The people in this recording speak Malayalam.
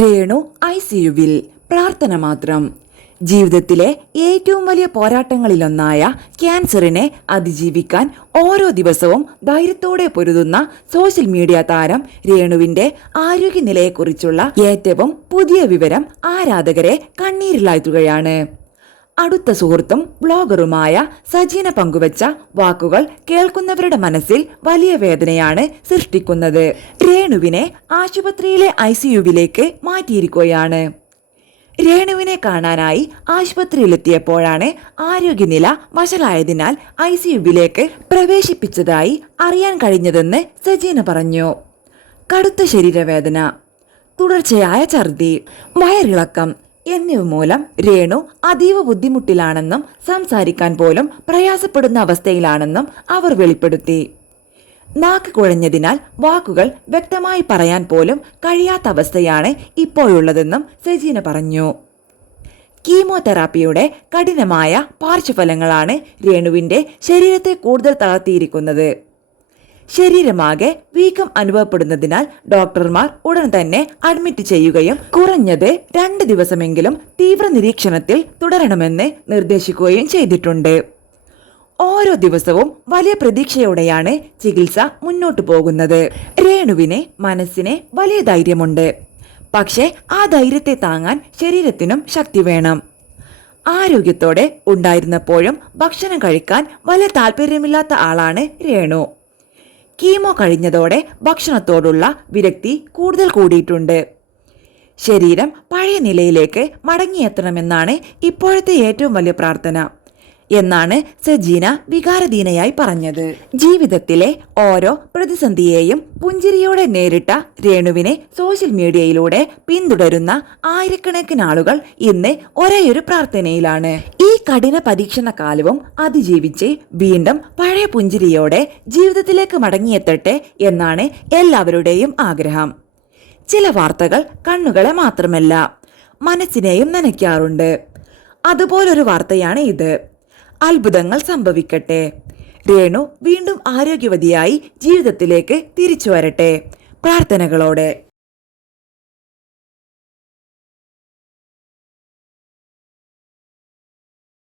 രേണു ICUവിൽ പ്രാർത്ഥന മാത്രം. ജീവിതത്തിലെ ഏറ്റവും വലിയ പോരാട്ടങ്ങളിലൊന്നായ ക്യാൻസറിനെ അതിജീവിക്കാൻ ഓരോ ദിവസവും ധൈര്യത്തോടെ പൊരുതുന്ന സോഷ്യൽ മീഡിയ താരം രേണുവിന്റെ ആരോഗ്യനിലയെക്കുറിച്ചുള്ള ഏറ്റവും പുതിയ വിവരം ആരാധകരെ കണ്ണീരിലാഴ്ത്തുകയാണ്. അടുത്ത സുഹൃത്തും ബ്ലോഗറുമായ സജീന പങ്കുവച്ച വാക്കുകൾ കേൾക്കുന്നവരുടെ മനസ്സിൽ വലിയ വേദനയാണ് സൃഷ്ടിക്കുന്നത്. രേണുവിനെ ആശുപത്രിയിലെ ICUവിലേക്ക് മാറ്റിയിരിക്കുകയാണ്. രേണുവിനെ കാണാനായി ആശുപത്രിയിലെത്തിയപ്പോഴാണ് ആരോഗ്യനില വഷളായതിനാൽ ICUവിലേക്ക് പ്രവേശിപ്പിച്ചതായി അറിയാൻ കഴിഞ്ഞതെന്ന് സജീന പറഞ്ഞു. കടുത്ത ശരീരവേദന, തുടർച്ചയായ ഛർദി, വയറിളക്കം എന്നിവ മൂലം രേണു അതീവ ബുദ്ധിമുട്ടിലാണെന്നും സംസാരിക്കാൻ പോലും പ്രയാസപ്പെടുന്ന അവസ്ഥയിലാണെന്നും അവർ വെളിപ്പെടുത്തി. നാക്ക് കുഴഞ്ഞതിനാൽ വാക്കുകൾ വ്യക്തമായി പറയാൻ പോലും കഴിയാത്ത അവസ്ഥയാണ് ഇപ്പോഴുള്ളതെന്നും സജീന പറഞ്ഞു. കീമോതെറാപ്പിയുടെ കഠിനമായ പാർശ്വഫലങ്ങളാണ് രേണുവിന്റെ ശരീരത്തെ കൂടുതൽ തളർത്തിയിരിക്കുന്നത്. ശരീരമാകെ വീക്കം അനുഭവപ്പെടുന്നതിനാൽ ഡോക്ടർമാർ ഉടൻ തന്നെ അഡ്മിറ്റ് ചെയ്യുകയും കുറഞ്ഞത് 2 ദിവസമെങ്കിലും തീവ്ര നിരീക്ഷണത്തിൽ തുടരണമെന്ന് നിർദ്ദേശിക്കുകയും ചെയ്തിട്ടുണ്ട്. ഓരോ ദിവസവും വലിയ പ്രതീക്ഷയോടെയാണ് ചികിത്സ മുന്നോട്ടു പോകുന്നത്. രേണുവിന് മനസ്സിന് വലിയ ധൈര്യമുണ്ട്. പക്ഷേ ആ ധൈര്യത്തെ താങ്ങാൻ ശരീരത്തിനും ശക്തി വേണം. ആരോഗ്യത്തോടെ ഉണ്ടായിരുന്നപ്പോഴും ഭക്ഷണം കഴിക്കാൻ വലിയ താല്പര്യമില്ലാത്ത ആളാണ് രേണു. കീമോ കഴിഞ്ഞതോടെ ഭക്ഷണത്തോടുള്ള വിരക്തി കൂടുതൽ കൂടിയിട്ടുണ്ട്. ശരീരം പഴയ നിലയിലേക്ക് മടങ്ങിയെത്തണമെന്നാണ് ഇപ്പോഴത്തെ ഏറ്റവും വലിയ പ്രാർത്ഥന എന്നാണ് സജീന വികാരധീനയായി പറഞ്ഞത്. ജീവിതത്തിലെ ഓരോ പ്രതിസന്ധിയെയും പുഞ്ചിരിയോടെ നേരിട്ട രേണുവിനെ സോഷ്യൽ മീഡിയയിലൂടെ പിന്തുടരുന്ന ആയിരക്കണക്കിന് ആളുകൾ ഇന്ന് ഒരേയൊരു പ്രാർത്ഥനയിലാണ്. ഈ കഠിന പരീക്ഷണ കാലവും അതിജീവിച്ച് വീണ്ടും പഴയ പുഞ്ചിരിയോടെ ജീവിതത്തിലേക്ക് മടങ്ങിയെത്തട്ടെ എന്നാണ് എല്ലാവരുടെയും ആഗ്രഹം. ചില വാർത്തകൾ കണ്ണുകളെ മാത്രമല്ല മനസ്സിനെയും നനയ്ക്കാറുണ്ട്. അതുപോലൊരു വാർത്തയാണ് ഇത്. അത്ഭുതങ്ങൾ സംഭവിക്കട്ടെ. രേണു വീണ്ടും ആരോഗ്യവതിയായി ജീവിതത്തിലേക്ക് തിരിച്ചു വരട്ടെ. പ്രാർത്ഥനകളോടെ.